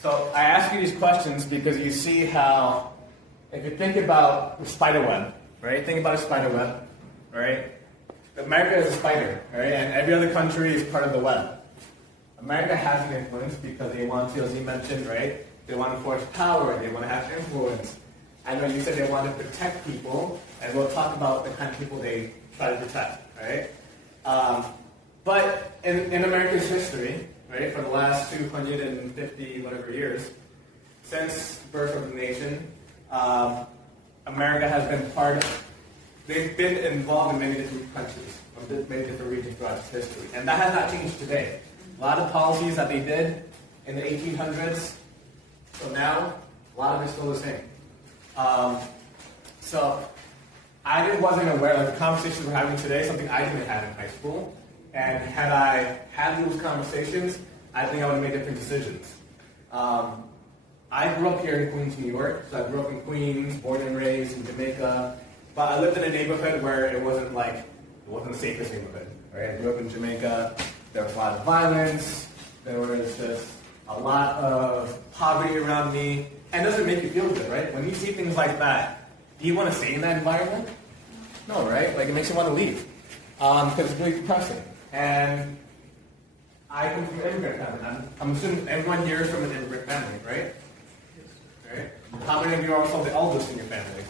So I ask you these questions because you see how, if you think about the spider web, right? Think about a spider web, right? America is a spider, right? And every other country is part of the web. America has an influence because they want to, as you mentioned, right? They want to force power, they want to have influence. I know you said they want to protect people, and we'll talk about the kind of people they try to protect, right? But in America's history, right, for the last 250 whatever years, since birth of the nation, America has been they've been involved in many different countries, or many different regions throughout its history. And that has not changed today. A lot of policies that they did in the 1800s, so now, a lot of it's still the same. So I wasn't aware of the conversations we're having today, something I didn't have in high school. And had I had those conversations, I think I would have made different decisions. I grew up here in Queens, New York. So I grew up in Queens, born and raised in Jamaica. But I lived in a neighborhood where it wasn't the safest neighborhood. Right? I grew up in Jamaica. There was a lot of violence. There was just a lot of poverty around me. And it doesn't make you feel good, right? When you see things like that, do you want to stay in that environment? No, right? Like, it makes you want to leave. Because it's really depressing. And I come from an immigrant family. I'm assuming everyone here is from an immigrant family, right? Right? How many of you are also the eldest in your family?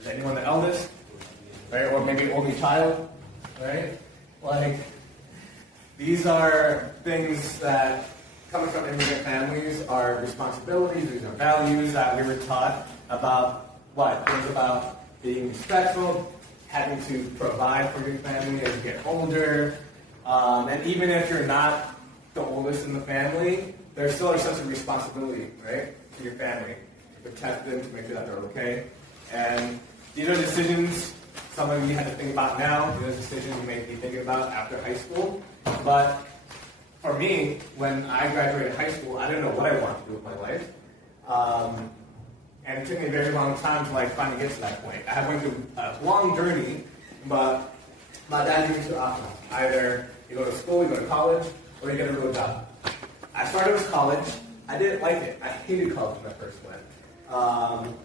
Is anyone the eldest? Right? Or maybe an only child? Right? Like, these are things that, coming from immigrant families, are responsibilities, these are values that we were taught about what? Things about being respectful, having to provide for your family as you get older. And even if you're not the oldest in the family, there's still a sense of responsibility, right, to your family, to protect them, to make sure that they're okay. And these are decisions some of you had to think about now. These are decisions you may be thinking about after high school. But for me, when I graduated high school, I didn't know what I wanted to do with my life. And it took me a very long time to finally get to that point. I went through a long journey, but my dad gave me two options. Either you go to school, you go to college, or you get a real job. I started with college. I didn't like it. I hated college when I first went.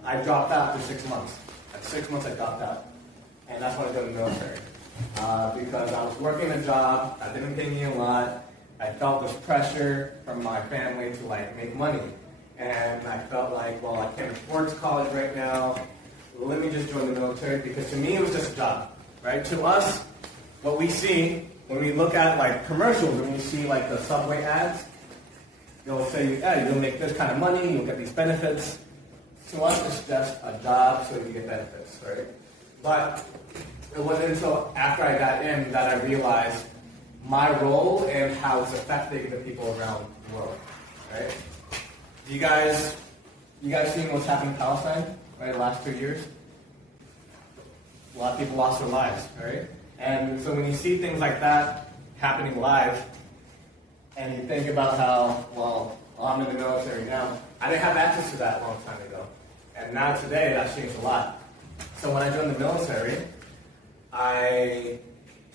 I dropped out for 6 months. At 6 months, I dropped out. And that's when I joined the military. Because I was working a job that didn't pay me a lot. I felt this pressure from my family to make money. And I felt like, well, I can't afford college right now. Let me just join the military, because to me it was just a job, right? To us, what we see when we look at commercials, when we see the subway ads, they'll say, yeah, you'll make this kind of money, you'll get these benefits. To us, it's just a job so you get benefits, right? But it wasn't until after I got in that I realized my role and how it's affecting the people around the world, right? You guys seen what's happened in Palestine, right, the last 2 years? A lot of people lost their lives, right? And so when you see things like that happening live, and you think about how, well, I'm in the military now, I didn't have access to that a long time ago. And now today, that's changed a lot. So when I joined the military,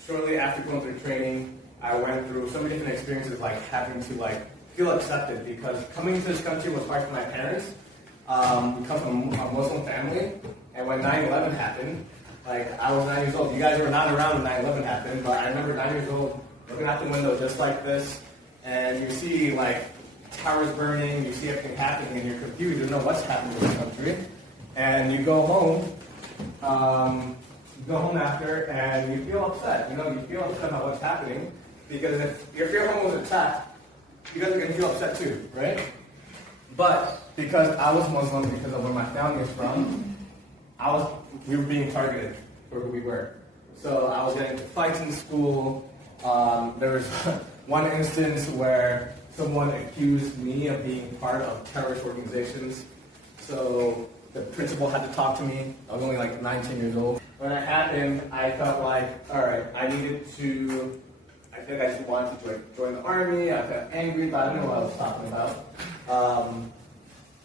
shortly after going through training, I went through so many different experiences, having to feel accepted, because coming into this country was hard for my parents. We come from a Muslim family, and when 9/11 happened, I was 9 years old. You guys were not around when 9/11 happened, but I remember 9 years old, looking out the window just like this, and you see towers burning, you see everything happening, and you're confused. You don't know what's happening in this country, and you go home. After, and you feel upset. You feel upset about what's happening, because if your home was attacked, you guys are going to feel upset too, right? But because I was Muslim, because of where my family is from, we were being targeted for who we were. So I was getting into fights in school. There was one instance where someone accused me of being part of terrorist organizations. So the principal had to talk to me. I was only 19 years old. When that happened, I felt all right, I just wanted to join the army. I got angry, but I didn't know what I was talking about.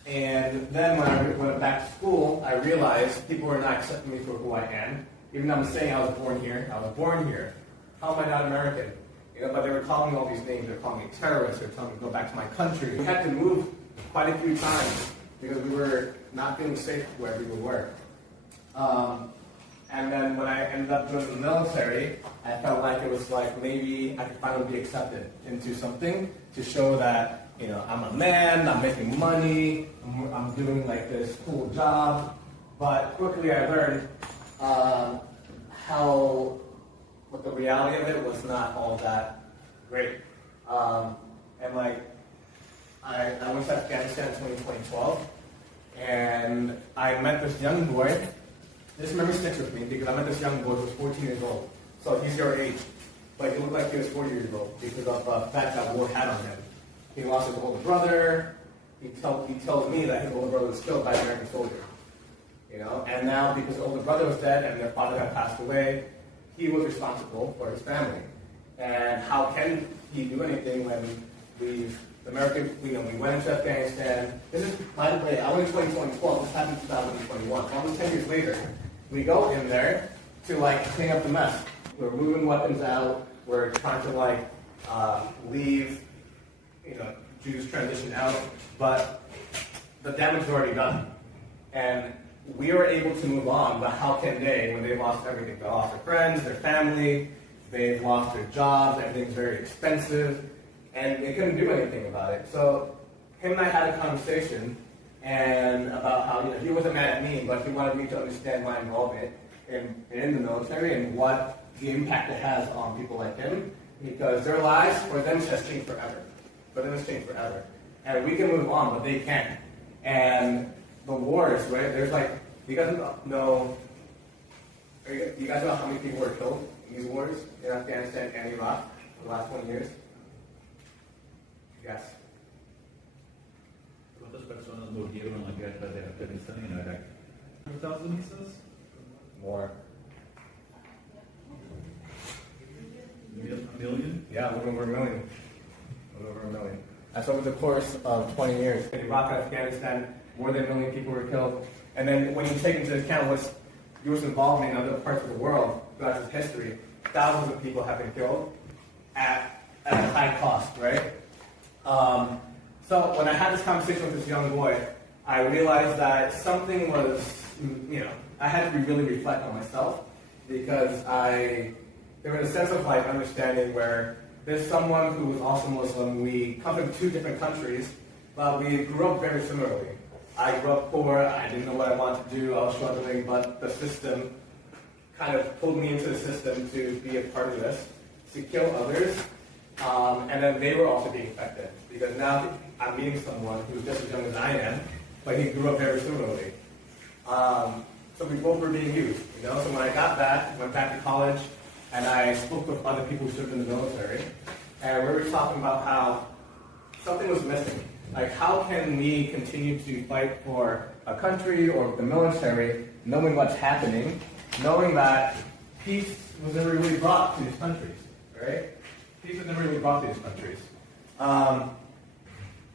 And then when I went back to school, I realized people were not accepting me for who I am. Even though I'm saying I was born here. How am I not American? But they were calling me all these names. They're calling me terrorist. They're telling me to go back to my country. We had to move quite a few times because we were not feeling safe where we were. And then when I ended up joining the military, I felt like it was like maybe I could finally be accepted into something to show that, you know, I'm a man, I'm making money, I'm doing like this cool job. But quickly I learned what the reality of it was not all that great. And like, I went to Afghanistan in 2012, and I met this young boy. This memory sticks with me because I met this young boy who was 14 years old. So he's your age, but he looked like he was 40 years old because of the fact that war had on him. He lost his older brother. He tells me that his older brother was killed by an American soldier. You know, and now because his older brother was dead and their father had passed away, he was responsible for his family. And how can he do anything when we went into Afghanistan? This is, by the way, I went in 2012. This happened in 2021. Almost 10 years later, we go in there to like clean up the mess. We're moving weapons out. We're trying to like leave, you know, Jews transition out, but the damage is already done. And we were able to move on, but how can they when they've lost everything? They lost their friends, their family, they've lost their jobs, everything's very expensive, and they couldn't do anything about it. So him and I had a conversation and about how, you know, he wasn't mad at me, but he wanted me to understand my involvement in the military and what the impact it has on people like him, because their lives for them has changed forever. For them it's changed forever. And we can move on, but they can't. And the wars, right? There's like, you guys know how many people were killed in these wars in Afghanistan and Iraq in the last 20 years? Yes. ¿Cuántas personas murieron en la guerra de Afganistán y en Irak? 100,000, he says? More. A million? Yeah, a little over a million. A little over a million. And so over the course of 20 years, in Iraq and Afghanistan, more than a million people were killed. And then when you take into account what's U.S. involvement in other parts of the world throughout its history, thousands of people have been killed at a high cost, right? So when I had this conversation with this young boy, I realized that something was, you know, I had to really reflect on myself because there was a sense of like understanding where there's someone who was also Muslim. We come from two different countries, but we grew up very similarly. I grew up poor, I didn't know what I wanted to do, I was struggling, but the system kind of pulled me into the system to be a part of this, to kill others, and then they were also being affected, because now I'm meeting someone who's just as young as I am, but he grew up very similarly. So we both were being used, you know, so when I got back, went back to college, and I spoke with other people who served in the military, and we were talking about how something was missing. Like, how can we continue to fight for a country or the military, knowing what's happening, knowing that peace was never really brought to these countries, right? Peace was never really brought to these countries.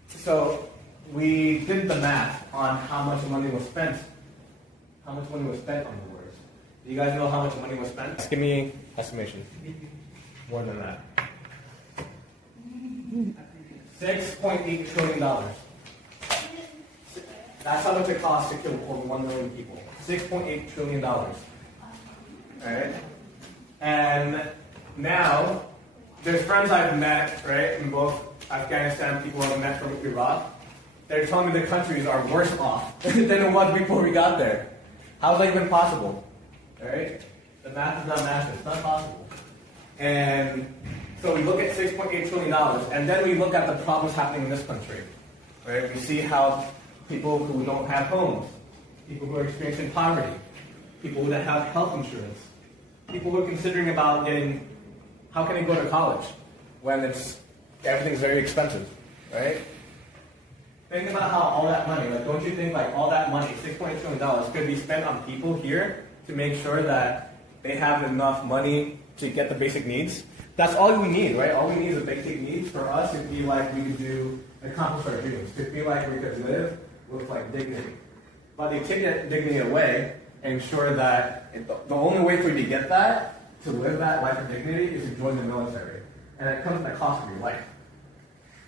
So we did the math on how much money was spent. How much money was spent on the wars? Do you guys know how much money was spent? Just give me estimation. More than that. $6.8 trillion. That's how much it costs to kill over 1 million people. $6.8 trillion. Alright? And now, there's friends I've met, right, in both Afghanistan, people I've met from Iraq. They're telling me the countries are worse off than it was before we got there. How is that even possible? Alright? The math is not math, it's not possible. And so we look at $6.8 trillion, and then we look at the problems happening in this country. Right? We see how people who don't have homes, people who are experiencing poverty, people who don't have health insurance, people who are considering about how can they go to college when everything's very expensive, right? Think about how all that money, like, don't you think like all that money, $6.8 trillion, could be spent on people here to make sure that they have enough money to get the basic needs? That's all we need, right? All we need is a basic needs for us to feel like we could accomplish our dreams, to feel like we could live with like dignity. But they take that dignity away and ensure that the only way for you to get that, to live that life of dignity, is to join the military. And it comes at the cost of your life.